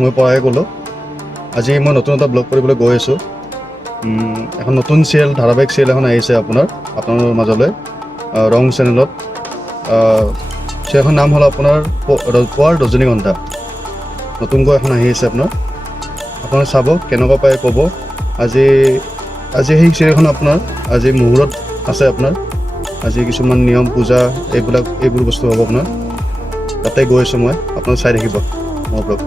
মই পৰাগে ক'লোঁ। আজি মই নতুন এটা ব্লগ কৰিবলৈ গৈ আছোঁ। এখন নতুন চিৰিয়েল, ধাৰাবাহিক চিৰিয়েল এখন আহিছে আপোনালোকৰ মাজলৈ ৰং চেনেলত। চিৰিয়েলখনৰ নাম হ'ল আপোনাৰ পুৱাৰ ৰজনীগন্ধা। নতুনকৈ এখন আহি আছে আপোনালোকে চাব, কেনেকুৱা পায় ক'ব। আজি সেই চিৰিয়েলখন আজি মুহূৰ্ত আছে আজি কিছুমান নিয়ম পূজা এইবোৰ বস্তু হ'ব তাতে গৈ আছোঁ মই। আপোনালোকে চাই থাকিব মোৰ ব্লগটো।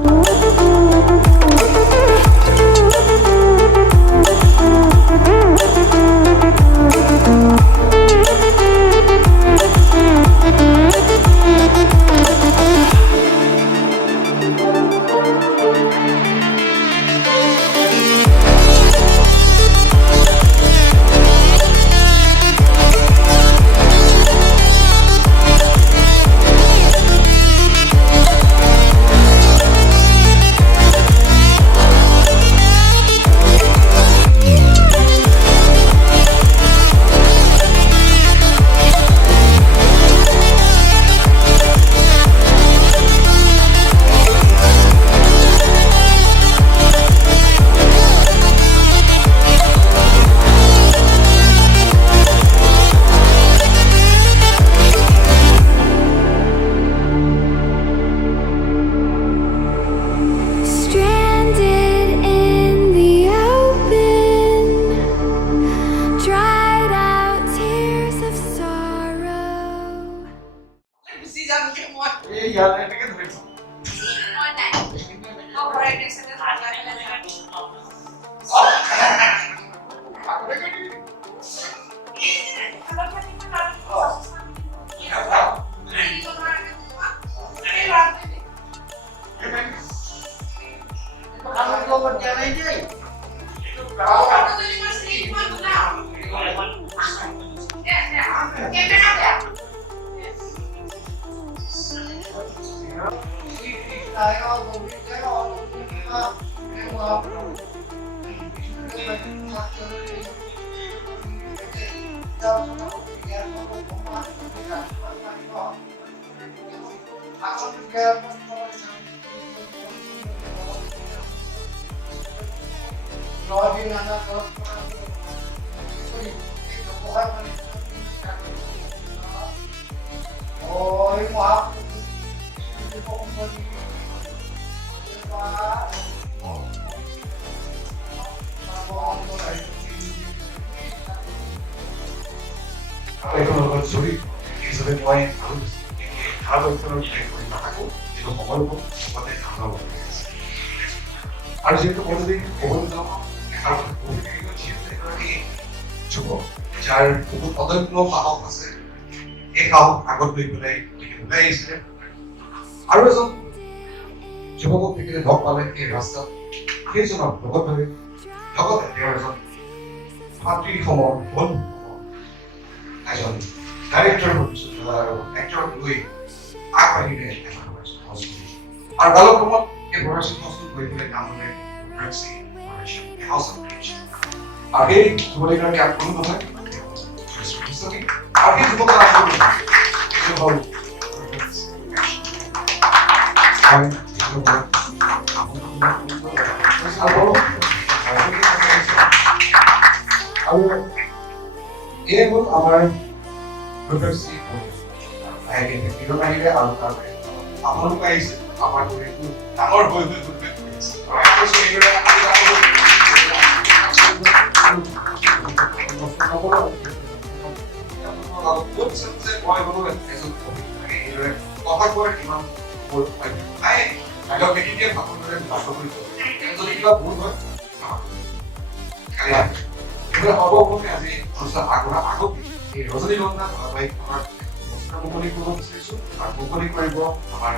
আৰু যেহেতু বহুদিন যুৱক যাৰ বহুত অদম্য সাহস আছে, এই সাহস আগত লৈ পেলাই ওলাই আহিছিলে। আৰু এজন যুৱকক তেখেতে লগ পালে এই ৰাস্তাত, সেইজনক লগত ধৰে, লগতে তেওঁৰ এজন ভাতৃ সম বন্ধু এজন ডাইৰেক্টৰ আৰু এক্টৰক লৈ আগবাঢ়িলে এখন সংস্কৃতি। আৰু কালক্ৰমত এই প্ৰদৰ্শন সংস্কৃতি কৰি পেলাই নাম হ'লে RUDDRAKSHREE হাউচ অফ ক্ৰিয়েশ্যন। আৰু সেই যুৱলীগৰাকী আৰু কোনো নহয়, আৰু সেই যুৱকৰ আৰু এই হ'ল আমাৰ RUDDRAKSHREE আহিলে আৰু তাৰ আপোনালোক আহিছে, আমাৰ ডাঙৰ হৈ আজি আগবঢ়া আগত এই ৰজনীগন্ধা ধাৰাবাহিক মুকলি কৰিব বিচাৰিছো আৰু মুকলি কৰিব আমাৰ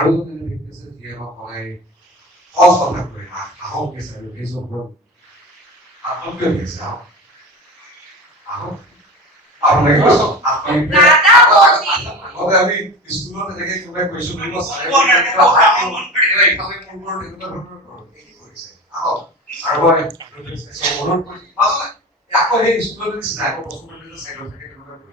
আৰু যদি দেখিছে যে হয় সহজ কথা কৈ সাহস দিছে আৰু সেই চব আত্মীয় দিছে আহক আপোনালোকে আগতে আমি স্কুলত এনেকে কোনোবাই কৈছো বুলি কৰিছে আহক আৰু মই অনুৰোধ কৰি আকৌ সেই স্কুলত নিচিনা আকৌ প্ৰশ্ন কৰিলে চাইডত থাকে তেনেকুৱা কৰিছে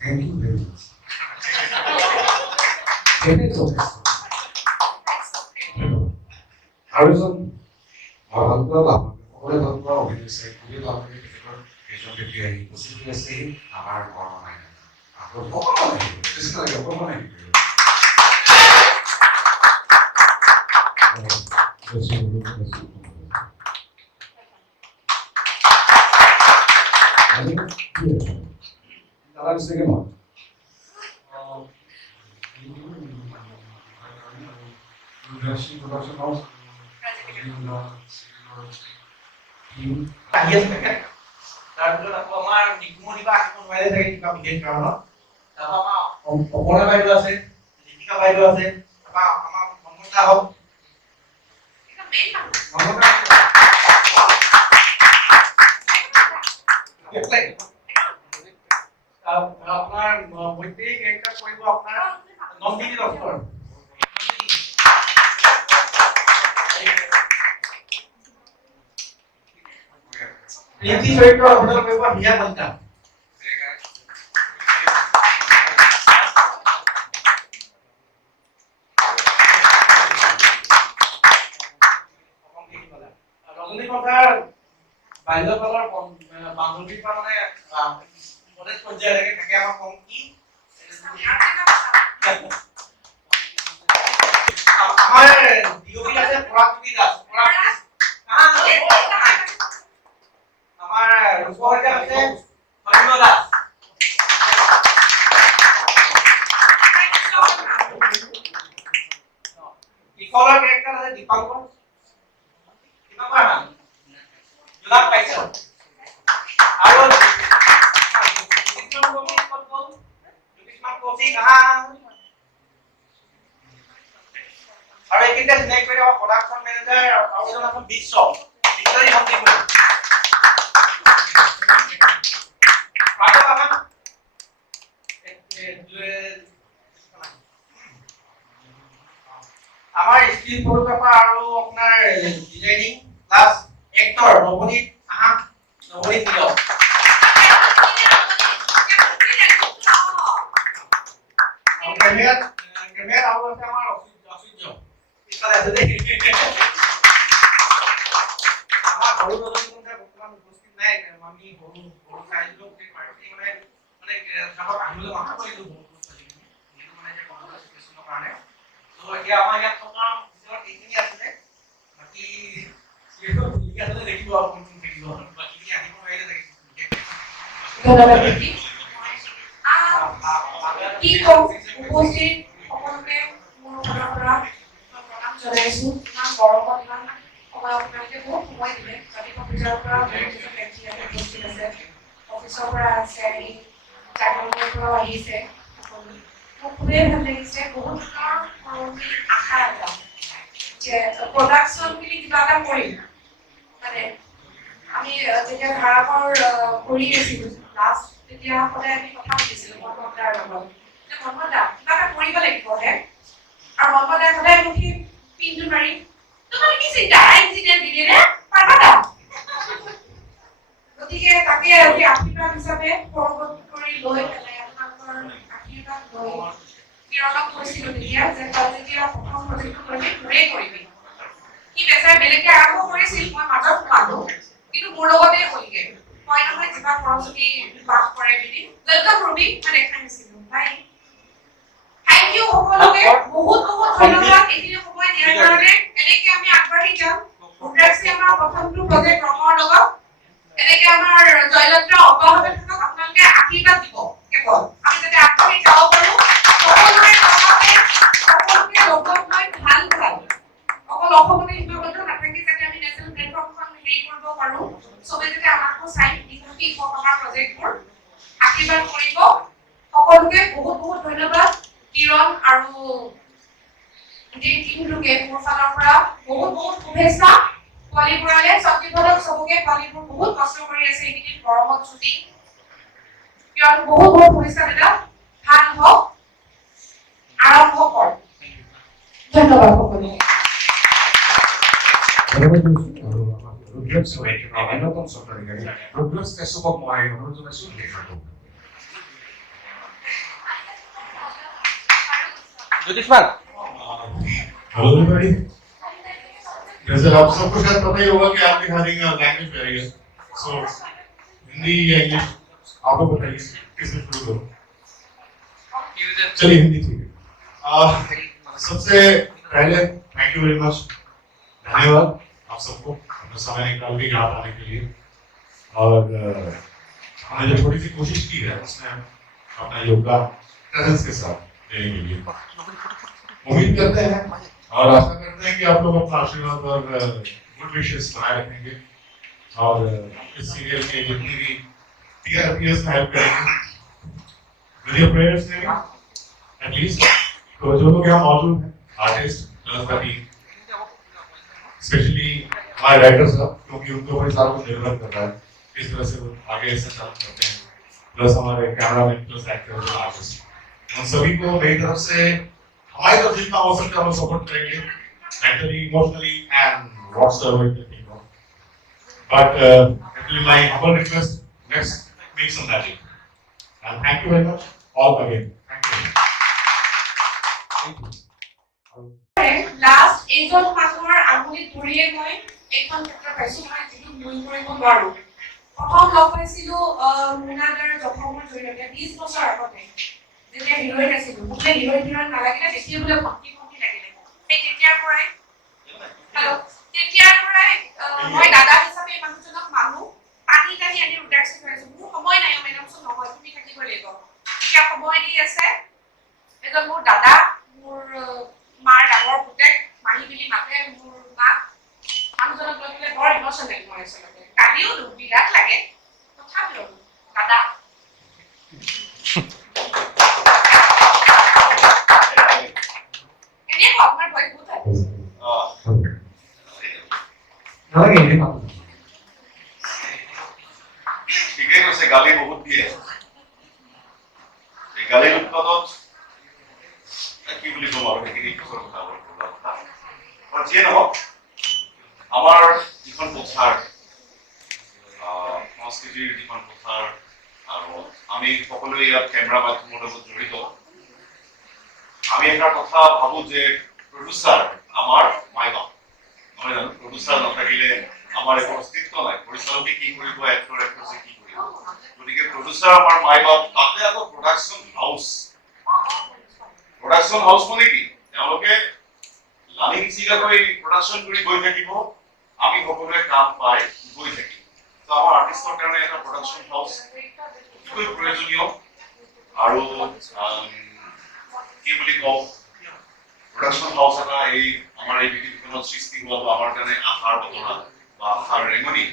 Thank you very much. আৰু এজন ভাল পোৱা সকলোৱে ভাল পোৱা অভিনেতা খুবেই ভাল লাগে তেখেতৰ এজন ব্যক্তি আহি উপস্থিত আছে আমাৰ বৰ্ণনাই Production house. তাৰপিছত আকৌ আমাৰ নিকুমণিবা আহিব নোৱাৰিলে থাকে কিবা বিশেষ কাৰণত তাৰপৰা আমাৰ অপৰ্ণা বাইদেউ আছে দীপিকা বাইদেউ আছে তাৰপৰা আমাৰ মমতা হওক আপোনাৰ মৈত্ৰী কেৰেক্টাৰ কৰিব আপোনাৰ নন্দিনী ডক্টৰ নীতি চৰিত্ৰ অভিনয় কৰিব হিয়া কন্যা ৰজনীগন্ধাৰ বাল্যকালৰ বান্ধৱীৰ পৰা মানে কলেজ পৰ্যায়লৈকে থাকে আমাৰ কম কি আমাৰ ডিঅপি আছে পৰাগ দাস আমাৰ ৰূপহত্যা আছে সৈন্য দাস ইকলৰ কেৰেক্টাৰ আছে দীপাংকৰ জুলাক পাইছে আৰু আৰু এইকেইটা চিনাকি কৰি আমাৰ প্ৰডাকশ্যন মেনেজাৰ আৰু এজন আছে বিশ্ব আমাৰ স্ক্ৰীন ফটোগ্ৰাফাৰ আৰু আপোনাৰ designing plus actor Navneet Navneet প্ৰিয় কেমেৰাত আৰু আছে আমাৰ অচিত্য পিছফালে আছে দেই আমাৰ সৰু ৰজনীগন্ধা বৰ্তমান উপস্থিত নাই আমি সৰু চাইজৰ মানে চাবক আহিবলৈ মাথা কৰিলো মানে যে কণ্ট্ৰল চিটুৱেশ্যনৰ কাৰণে তো এতিয়া আমাৰ ইয়াত থকা ভিতৰত এইখিনি আছে বাকি ঠিক আছে দেখিব আপুনি দেখিব বাকিখিনি আহিব নোৱাৰিলে দেখিব কি কম উপস্থিত সকলোকে মোৰ ফালৰ পৰা প্ৰণাম জনাইছো ইমান গৰমত ইমান সময় আপোনালোকে বহুত সময় দিলে ৰাতিপুৱা পূজাৰ পৰা বহুত ব্যক্তি উপস্থিত আছে অফিচৰ পৰা আছে ট্ৰাইবেলৰ পৰাও আহিছে সকলো মোৰ খুবেই ভাল লাগিছে বহুত আশা এটা যে প্ৰডাকশ্যন বুলি কিবা এটা কৰিম মানে আমি যেতিয়া ধাৰাবাহিক কৰি আছিলো লাষ্ট তেতিয়া সদায় আমি কথা পাতিছিলোঁ মনমদাৰ লগত যে মনমদা কিবা এটা কৰিব লাগিবহে আৰু মনমদাই সদায় মোক সেই পিনটো মাৰি তোমাৰ কি চিন্তা ইঞ্জিনিয়াৰ দিলে পাৰবা গতিকে তাকে আজি আশীৰ্বাদ হিচাপে পৰৱৰ্তী কৰি লৈ পেলাই আপোনালোকৰ আশীৰ্বাদ লৈ কিৰণক কৈছিলোঁ তেতিয়া যে তই যেতিয়া প্ৰথম প্ৰজেক্টটো কৰিবি মোৰেই কৰিবি সি বেচাৰে বেলেগে আৰম্ভ কৰিছিল মই মাজত সোমালো কিন্তু মোৰ লগতে হ'লগে কয় নহয় যিবা সৰস্বতী বাস কৰে বুলি ৱেলকাম ৰবি মই দেখাই নিছিলোঁ বাই থেংক ইউ সকলোকে বহুত বহুত ধন্যবাদ এইখিনি সময় দিয়াৰ কাৰণে এনেকৈ আমি আগবাঢ়ি যাম ৰুদ্ৰাক্ষী আমাৰ প্ৰথমটো প্ৰজেক্ট ৰঙৰ লগত এনেকে আমাৰ জয়যাত্ৰা অব্যাহত থাকক আপোনালোকে আশীৰ্বাদ দিব কেৱল আমি যাতে আগবাঢ়ি যাব পাৰোঁ সকলোৰে লগতে সকলোকে লগত লৈ ভাল ভাল অকল অসমতে সীমাবদ্ধ নাথাকি যাতে আমি নেশ্যনেল প্লেটফৰ্মখন হেৰি কৰিব পাৰোঁ চবে যাতে আমাকো চাই বিকশিত হওক আমাৰ প্ৰজেক্টবোৰ আশীৰ্বাদ কৰিব সকলোকে বহুত বহুত ধন্যবাদ কিৰণ আৰু গোটেই টিমটোকে মোৰ ফালৰ পৰা বহুত বহুত শুভেচ্ছা পোৱালিবোৰলে সঞ্জীৱনক চবকে পোৱালিবোৰ বহুত কষ্ট কৰি আছে এইকেইদিন গৰমত ছুটি কিয়নো বহুত বহুত শুভেচ্ছা দিলা ভাল হওক আৰম্ভ কৰ ধন্যবাদ সকলোকে Hello everybody. जैसे आप सबको शायद पता ही होगा कि आप having a language barrier. So Hindi या इंग्लिश आपको बताइए किससे शुरू करूं? चलिए हिंदी ठीक है. सबसे पहले थैंक यू वेरी मच धन्यवाद आप सबको अपना समय निकाल के यहाँ आने के लिए और हमने जो छोटी सी कोशिश की है उसमें अपना योगदान प्रेजेंस के साथ देने के लिए उम्मीद करते हैं और आशा करते हैं कि आप लोग अपना आशीर्वाद और गुड विशेस बनाए रखेंगे और इस सीरियल के जितनी भी टीआरपीएस में हेल्प करेंगे विद योर प्रेयर्स एटलीस्ट तो जो लोग यहाँ मौजूद हैं artist plus the team specially हमारे राइटर्स क्योंकि उनको बड़ी सारा कुछ निर्भर कर रहा है किस तरह से वो आगे संचालन करते हैं प्लस हमारे कैमरामैन प्लस एक्टर्स और आर्टिस्ट उन सभी को मेरी तरफ से हमारी तरफ जितना हो सकता है हम सपोर्ट करेंगे mentally emotionally and what's the way to think of but actually my humble request let's make some magic and thank you very much all again thank you last এইজন মানুহৰ আঙুলিত ধৰিয়ে মই এখন ক্ষেত্ৰ পাইছোঁ মই যিটো মূল কৰিব নোৱাৰোঁ প্ৰথম লগ পাইছিলোঁ মুনাদাৰ জখমৰ জৰিয়তে 20 বছৰ আগতে যেতিয়া হিৰোইন আছিলোঁ মোকে হিৰোইন নালাগিলে দেখিবলৈ ভক্তি ভক্তি লাগিলে সেই তেতিয়াৰ পৰাই মই দাদা হিচাপে এই মানুহজনক মানুহ পানী টানি আনি ৰুদ্ৰাক্ষী খুৱাইছোঁ মোৰ সময় নাই মেডামচোন নহয় তুমি থাকিব লাগিব এতিয়া সময় দি আছে এজন মোৰ দাদা মোৰ মাৰ ডাঙৰ পুতেক মাহী বুলি মাতে মোৰ মাক মানুহজনক লৈ পেলাই বৰ ইমোচনেল মই আচলতে কালিও বিৰাট লাগে তথাপিও দাদা এনেই আপোনাৰ ভয় বহুত আছে নালাগে এনেই ঠিকেই কৈছে গালি বহুত দিয়ে এই গালিৰ উৎপাদত কি বুলি ক'ম আৰু সেইখিনি পিছৰ কথা আৰু যিয়ে নহওক আমাৰ যিখন পথাৰ সংস্কৃতিৰ যিখন পথাৰ আৰু আমি সকলোৱে ইয়াত কেমেৰা মাধ্যমৰ লগত জড়িত আমি এটা কথা ভাবো যে প্ৰডিউচাৰ আমাৰ মাই বাপ নহয় জানো প্ৰডিউচাৰ নাথাকিলে আমাৰ একো অস্তিত্ব নাই পৰিচালকে কি কৰিব এক্টৰছে কি কৰিব গতিকে প্ৰডিউচাৰ আমাৰ মাই বাপ তাতে আকৌ প্ৰডাকশ্যন হাউচ মানে কি তেওঁলোকে লানি চিগাকৈ প্ৰডাকশ্যন কৰি গৈ থাকিব আমি সকলোৱে কাম পাই গৈ থাকিম তো আমাৰ আৰ্টিষ্টৰ কাৰণে এটা প্ৰডাকশ্যন হাউচ অতিকৈ প্ৰয়োজনীয় আৰু কি বুলি কওঁ প্ৰডাকশ্যন হাউচ এটা এই আমাৰ এই পৃথিৱীখনত সৃষ্টি হোৱাটো আমাৰ কাৰণে আশাৰ বতৰা বা আশাৰ ৰেঙনি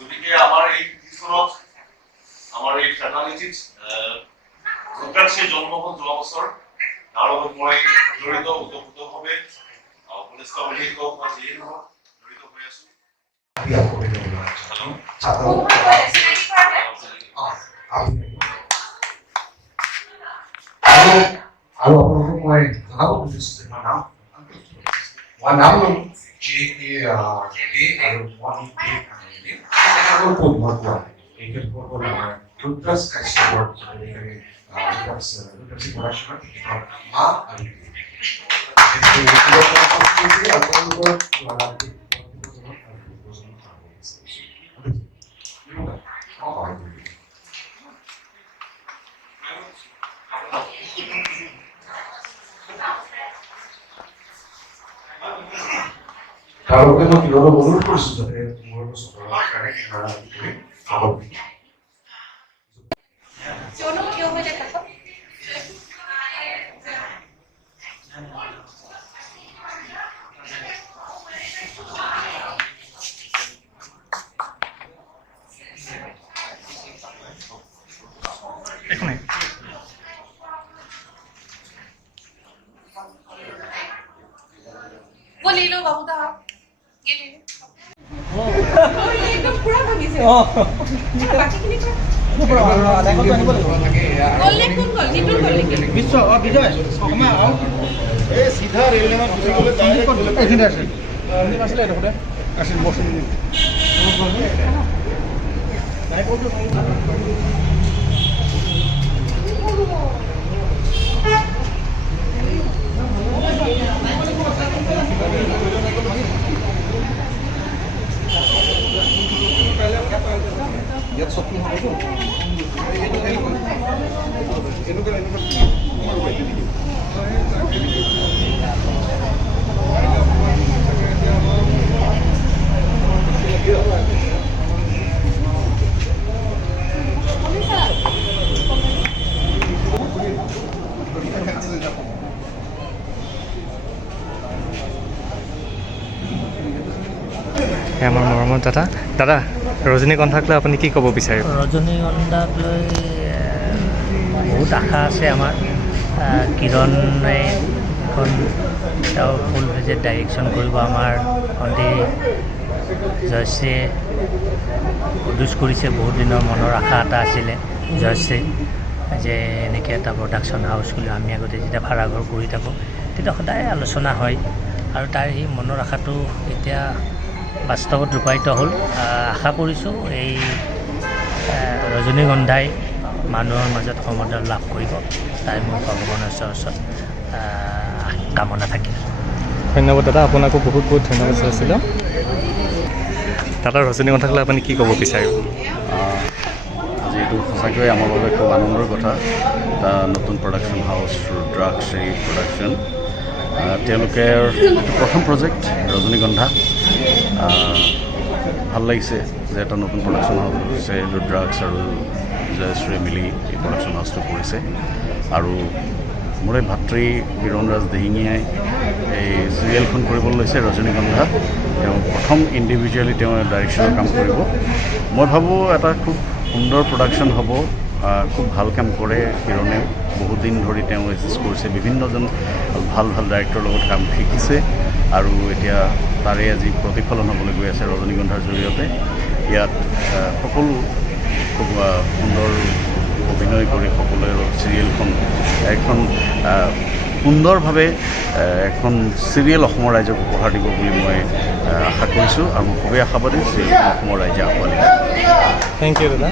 গতিকে আমাৰ এই পৃথিৱীখনত আমাৰ এই ফেটালিটিত ৰুদ্ৰাক্ষীৰ জন্ম হ'ল যোৱা বছৰ তাৰ লগত মই জড়িত ওতপ্ৰোতভাৱে উপদেষ্টা বুলি কওক বা যিয়ে নহওক জড়িত হৈ আছো আৰু আপোনালোকক মই জনাব খুজিছোঁ যে মই নাম ল'ম JK আৰু তেওঁলোকে মই কিবা অনুৰোধ কৰিছোঁ যাতে মোৰ वो ले लो बाबू साहब ये ले लो ये एकदम पूरा भागी से बाकी के लिए गोल्डन कौन गोल जितुल गोल लेके বিশ্ব বিজয় অকমা আও এই সিধা রেল লাইনত গুচি গলে ডাইরেক্ট এখানে আছে এখানে আসলে দেখতে আসেন বসুন ইয়াত সব কি হ'ব আমাৰ মৰমৰ দাদা ৰজনীগন্ধাক লৈ আপুনি কি ক'ব বিচাৰিব? ৰজনীগন্ধাক লৈ বহুত আশা আছে আমাৰ। কিৰণে এখন তেওঁ ফুল ভিজিট ডাইৰেকশ্যন কৰিব। আমাৰ ভণ্টি জয়শ্ৰীয়ে প্ৰডিউচ কৰিছে। বহুত দিনৰ মনৰ আশা এটা আছিলে জয়শ্ৰী যে এনেকৈ এটা প্ৰডাকশ্যন হাউচ খুলি। আমি আগতে যেতিয়া ভাড়াঘৰ কৰি থাকোঁ তেতিয়া সদায় আলোচনা হয় আৰু তাৰ এই মনৰ আশাটো এতিয়া বাস্তৱত ৰূপায়িত হ'ল। আশা কৰিছোঁ এই ৰজনীগন্ধাই মানুহৰ মাজত সমাদৰ লাভ কৰিব। তাই মোৰ ভগৱানৰ ওচৰত কামনা থাকিল। ধন্যবাদ দাদা, আপোনাকো বহুত বহুত ধন্যবাদ জনাইছিলোঁ। দাদা ৰজনীগন্ধাক লৈ আপুনি কি ক'ব বিচাৰিব? আজি এইটো সঁচাকৈ আমাৰ বাবে খুব আনন্দৰ কথা। এটা নতুন প্ৰডাকশ্যন হাউচ ৰুদ্ৰাক্ষী প্ৰডাকশ্যন, তেওঁলোকৰ প্ৰথম প্ৰজেক্ট ৰজনীগন্ধা। ভাল লাগিছে যে এটা নতুন প্ৰডাকশ্যন হাউচ হৈছে ৰুদ্ৰাক্ষ আৰু জয়শ্ৰী মিলি এই প্ৰডাকশ্যন হাউচটো কৰিছে। আৰু মোৰ এই ভাতৃ কিৰণ ৰাজ দিহিঙীয়াই এই চিৰিয়েলখন কৰিবলৈ লৈছে ৰজনীগন্ধা। তেওঁ প্ৰথম ইণ্ডিভিজুৱেলি তেওঁ ডাইৰেকশ্যনৰ কাম কৰিব। মই ভাবোঁ এটা খুব সুন্দৰ প্ৰডাকশ্যন হ'ব। খুব ভাল কাম কৰে কিৰণেও। বহুত দিন ধৰি তেওঁ এচিষ্ট কৰিছে, বিভিন্নজন ভাল ভাল ডাইৰেক্টৰৰ লগত কাম শিকিছে আৰু এতিয়া তাৰে আজি প্ৰতিফলন হ'বলৈ গৈ আছে ৰজনীগন্ধাৰ জৰিয়তে। ইয়াত সকলো খুব সুন্দৰ অভিনয় কৰি সকলোৱে চিৰিয়েলখন এখন সুন্দৰভাৱে এখন চিৰিয়েল অসমৰ ৰাইজক উপহাৰ দিব বুলি মই আশা কৰিছোঁ আৰু মই খুবেই আশাবাদী চিৰিয়েলখন অসমৰ ৰাইজে আঁকোৱালি ল'ব। থেংক ইউ দাদা।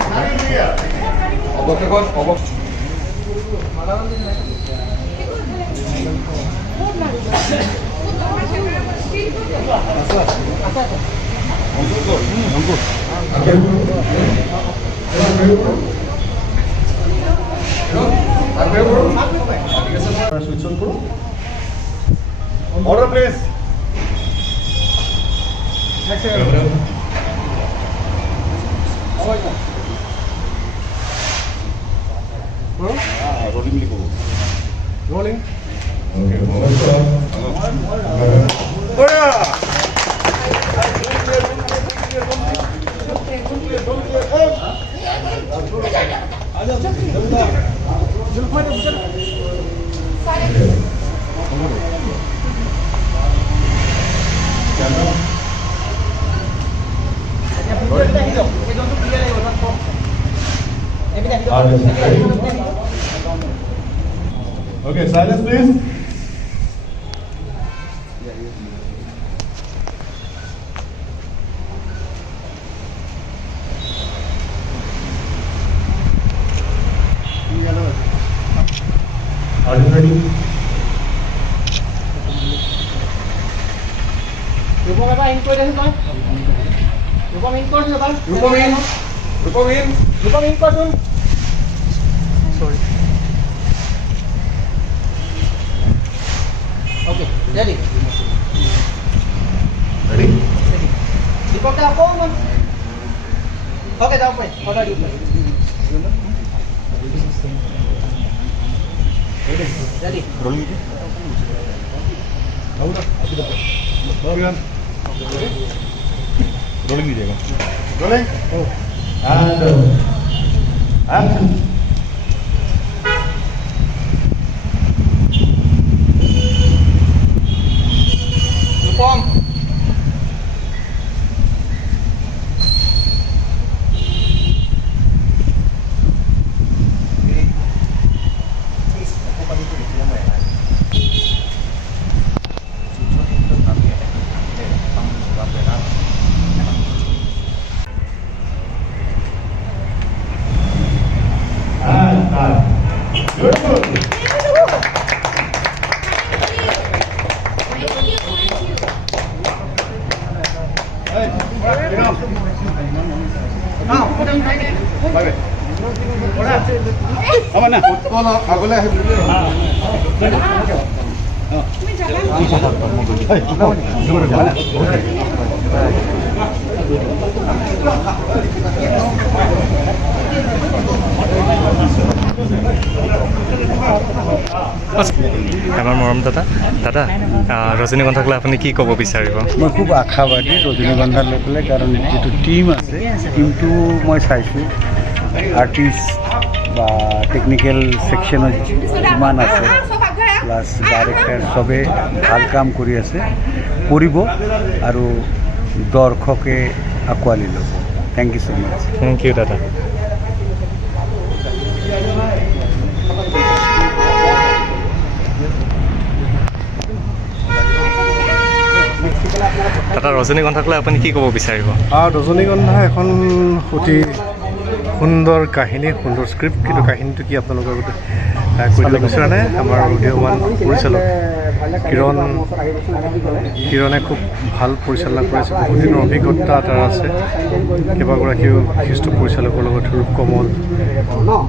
সুইচ অন করো। Order please. রোলিং লিখো। Rolling. Okay, silence please. Are you ready? Rupam ebar in koi desu toy. Rupam in korchu ebar. Rupam in. Rupam in korchu. Sorry. Okay, ready. Ready? Ready. Deepak da ako man. Okay, daw pa. Order you. Ready. Rolling. Rolling दीजिएगा. Rolling. And action. Rupam. আমাৰ মৰম দাদা ৰজনীগন্ধাক লৈ আপুনি কি ক'ব বিচাৰিব? মই খুব আশাবাদী ৰজনীগন্ধাক লৈ পেলাই, কাৰণ যিটো টিম আছে টিমটো মই চাইছোঁ, আৰ্টিষ্ট বা টেকনিকেল ছেকশ্যনত যিমান আছে প্লাছ ডাইৰেক্টৰ চবে ভাল কাম কৰি আছে, কৰিব আৰু দৰ্শকে আঁকোৱালি ল'ব। Thank you so' much. Thank you দাদা। দাদা ৰজনীগন্ধাক লৈ আপুনি কি ক'ব বিচাৰিব? ৰজনীগন্ধা এখন অতি সুন্দৰ কাহিনী, সুন্দৰ স্ক্ৰিপ্ট, কিন্তু কাহিনীটো কি আপোনালোকৰ আগতে কৈ দিব বিচৰা নাই। আমাৰ উদীয়মান পৰিচালক কিৰণে খুব ভাল পৰিচালনা কৰিছে, বহুত দিনৰ অভিজ্ঞতা তাৰ আছে, কেইবাগৰাকীও বিশিষ্ট পৰিচালকৰ লগত, ৰূপ কমল,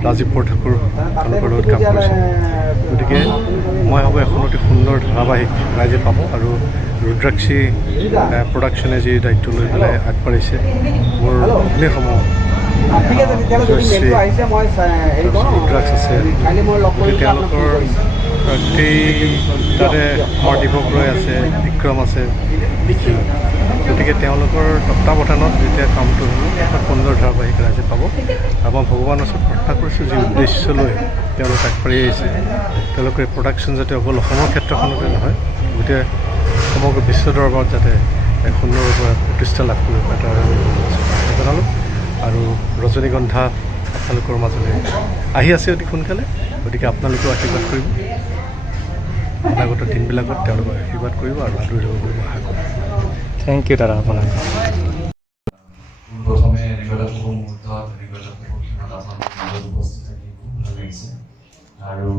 ৰাজীৱ বৰঠাকুৰ তেওঁলোকৰ লগত কাম কৰিছে। গতিকে মই ভাবোঁ এখন অতি সুন্দৰ ধাৰাবাহিক ৰাইজে পাব। আৰু ৰুদ্ৰাক্ষী প্ৰডাকশ্যনে যি দায়িত্ব লৈ পেলাই আগবাঢ়িছে, মোৰ অগ্নিসমূহ জয়শ্ৰী ৰুদ্ৰাক্ষ আছে, গতিকে তেওঁলোকৰ তাতে আমাৰ দীপক ৰয় আছে, বিক্ৰম আছে, বিকি, গতিকে তেওঁলোকৰ তত্বাৱধানত যেতিয়া কামটো হ'ব এখন সুন্দৰ ধাৰাবাহিক ৰাইজে পাব। আৰু মই ভগৱানৰ ওচৰত প্ৰাৰ্থনা কৰিছোঁ, যি উদ্দেশ্য লৈ তেওঁলোক আগবাঢ়ি আহিছে, তেওঁলোকৰ এই প্ৰডাকশ্যন যাতে অকল অসমৰ ক্ষেত্ৰখনতে নহয়, গোটেই সমগ্ৰ বিশ্ব দৰবাৰত যাতে এক সুন্দৰৰূপে প্ৰতিষ্ঠা লাভ কৰিব পাৰে তাৰ জনালোঁ। আৰু ৰজনীগন্ধা আপোনালোকৰ মাজলৈ আহি আছে অতি সোনকালে, গতিকে আপোনালোকেও আশীৰ্বাদ কৰিব, অনাগত দিনবিলাকত তেওঁলোকক আশীৰ্বাদ কৰিব আৰু আদৰি ল'ব কৰিব আশা কৰোঁ। থেংক ইউ দাদা আপোনাক। প্ৰথমে এনেকুৱা এটা শুভ মুহূৰ্ত, এনেকুৱা এটা শুভ ক্ষণত আপোনালোকৰ মাজত উপস্থিত থাকি খুব ভাল লাগিছে। আৰু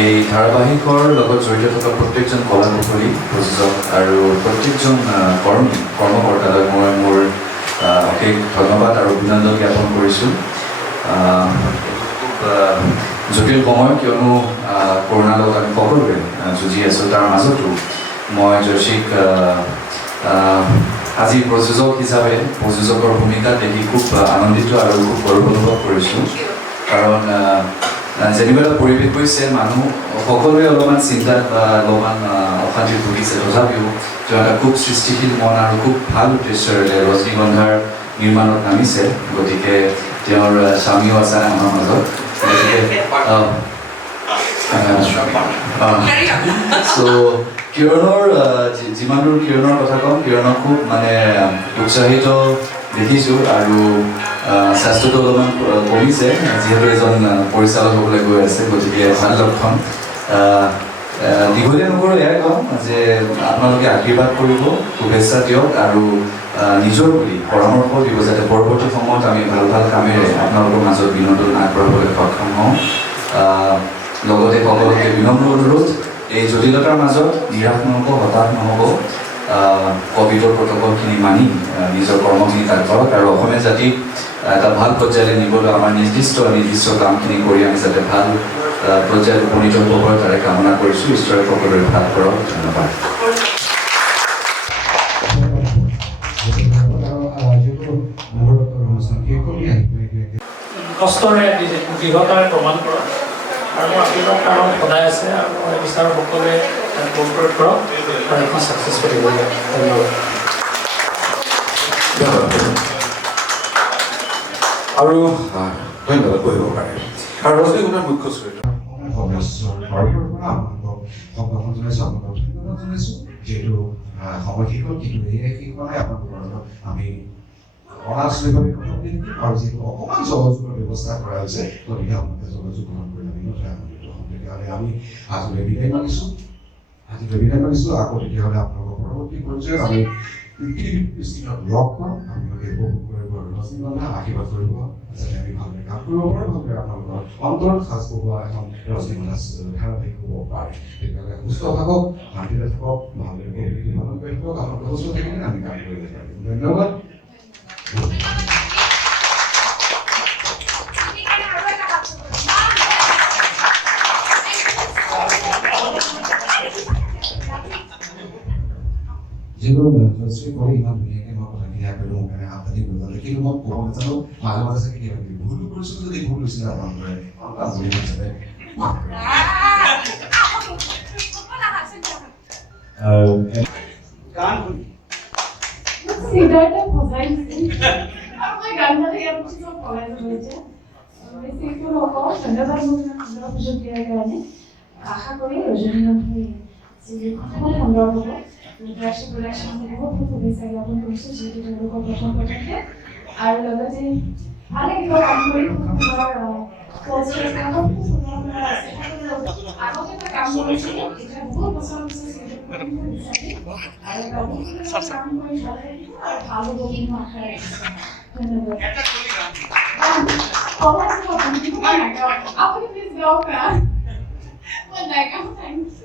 এই ধাৰাবাহিকৰ লগত জড়িত থকা প্ৰত্যেকজন কলাকুশলী, প্ৰযোজক আৰু প্ৰত্যেকজন কৰ্মকৰ্তালৈ মই মোৰ অশেষ ধন্যবাদ আৰু অভিনন্দন জ্ঞাপন কৰিছোঁ। খুব জটিল সময়, কিয়নো কৰোণাৰ লগত আমি সকলোৱে যুঁজি আছোঁ, তাৰ মাজতো মই জয়শ্ৰীক আজি প্ৰযোজক হিচাপে প্ৰযোজকৰ ভূমিকা দেখি খুব আনন্দিত আৰু খুব গৌৰৱ অনুভৱ কৰিছোঁ। কাৰণ যেনিবা এটা পৰিৱেশ হৈছে, মানুহ সকলোৱে অলপমান চিন্তাত বা অলপমান অশান্তিত ভুগিছে, তথাপিও তেওঁ এটা খুব সৃষ্টিশীল মন আৰু খুব ভাল উদ্দেশ্যৰে ৰজনীগন্ধাৰ নিৰ্মাণত নামিছে। গতিকে তেওঁৰ স্বামীও আছে আমাৰ মাজত, গতিকে কিৰণৰ যিমান দূৰ কিৰণৰ কথা কম, কিৰণক খুব উৎসাহিত দেখিছোঁ আৰু স্বাস্থ্যটো অলপমান কমিছে যিহেতু এজন পৰিচালক হ'বলৈ গৈ আছে, গতিকে ভাল লক্ষণ। দীঘলীয়া নকৰোঁ, এয়াই ক'ম যে আপোনালোকে আশীৰ্বাদ কৰিব, শুভেচ্ছা দিয়ক আৰু নিজৰ বুলি পৰামৰ্শ দিব যাতে পৰৱৰ্তী সময়ত আমি ভাল ভাল কামেৰে আপোনালোকৰ মাজত বিনোদন আগবঢ়াবলৈ সক্ষম হওঁ। লগতে সকলোকে বিনম্ৰ অনুৰোধ, এই জটিলতাৰ মাজত নিৰাশ নহ'ব, হতাশ নহ'ব, ক'ভিডৰ প্ৰট'কলখিনি মানি নিজৰ কৰ্মখিনি আগবঢ়াওক আৰু অসমীয়া জাতিক এটা ভাল পৰ্যায়লৈ নিবলৈ আমাৰ নিৰ্দিষ্ট কামখিনি কৰি আমি যাতে ভাল পৰ্যায়ত উপনীত হ'ব পাৰোঁ তাৰে কামনা কৰিছোঁ। ঈশ্বৰে সকলোৰে ভাল কৰক। ধন্যবাদ। কষ্টৰে দৃঢ়তাৰে প্ৰমাণ কৰক আৰু মোৰ আশীৰ্বাদ কাৰণ সদায় আছে আৰু মই বিচাৰোঁ সকলোৱে কৰ্পৰেট কৰক আৰু এখন ছাকচেছফুল হ'ব। ধন্যবাদ। আৰু ধন্যবাদ কৰিব পাৰে। আৰু ৰজনীগন্ধাৰ মুখ্য চৰিত্ৰ সম্ভাষণ জনাইছোঁ, আপোনালোকক ধন্যবাদ জনাইছোঁ। যিহেতু সময় শেষ হ'ল, কিন্তু এই শেষ হোৱা নাই। আপোনালোকৰ লগত আমি অনাচৰিতভাৱে কথা পাতি থাকিম আৰু যিহেতু অকণমান যোগাযোগৰ ব্যৱস্থা কৰা হৈছে, গতিকে আপোনালোকে যোগাযোগ গ্ৰহণ কৰি আমি নথৈ আনন্দিত হ'ম। তেতিয়াহ'লে আমি আজিলৈ বিদায় মানিছোঁ। আকৌ তেতিয়াহ'লে আপোনালোকৰ পৰৱৰ্তী পৰ্যায়ত আমি পৃথিৱীত লগ পাম। আপোনালোকে উপভোগ কৰিব আৰু ৰজনীগন্ধা আশীৰ্বাদ কৰিব যাতে আমি ভালদৰে কাম কৰিব পাৰোঁ, ভালদৰে আপোনালোকৰ অন্তৰত সাজ বহুৱা এখন ৰজনীগন্ধা ধাৰাবাহিক হ'ব পাৰে। তেতিয়াহ'লে সুস্থ থাকক, শান্তিৰে থাকক, ভালদৰে কবিতা পালন কৰি থাকক। আপোনালোকে সুস্থ থাকিলে আমি কাম কৰিব পাৰিম। ধন্যবাদ। যিকোনো যথেষ্ট কৰি ইমান ধুনীয়াকৈ মই কথাখিনি আগবাঢ়িলোঁ, মোৰ কাৰণে হাত পাতি বুজালে, কিন্তু মই ক'ব নাজানো মাজে মাজে চাগে কিবা কিবি ভুলো কৰিছোঁ। যদি ভুল হৈছিলে আপোনালোকে হিচাপে গান শুনি আশা কৰি ৰজনীগন্ধাই সুন্দৰ হ'ব। ৰুদ্ৰাক্ষী প্ৰডাকশ্যনক বহুত শুভেচ্ছা জ্ঞাপন কৰিছোঁ, যিহেতু তেওঁলোকৰ প্ৰথম পদক্ষেপ আৰু লগতে ভাল লাগিব কাম কৰি। আগতে এটা কাম কৰিছিলোঁ, এতিয়া বহুত বছৰ পিছত কাম কৰি ভাল লাগিব আৰু ভাল হ'ব বুলি মই আশা ৰাখিছোঁ। ধন্যবাদ। আপুনি প্লিজ গাওক না। মই নাগাওঁ, থেংক ইউ।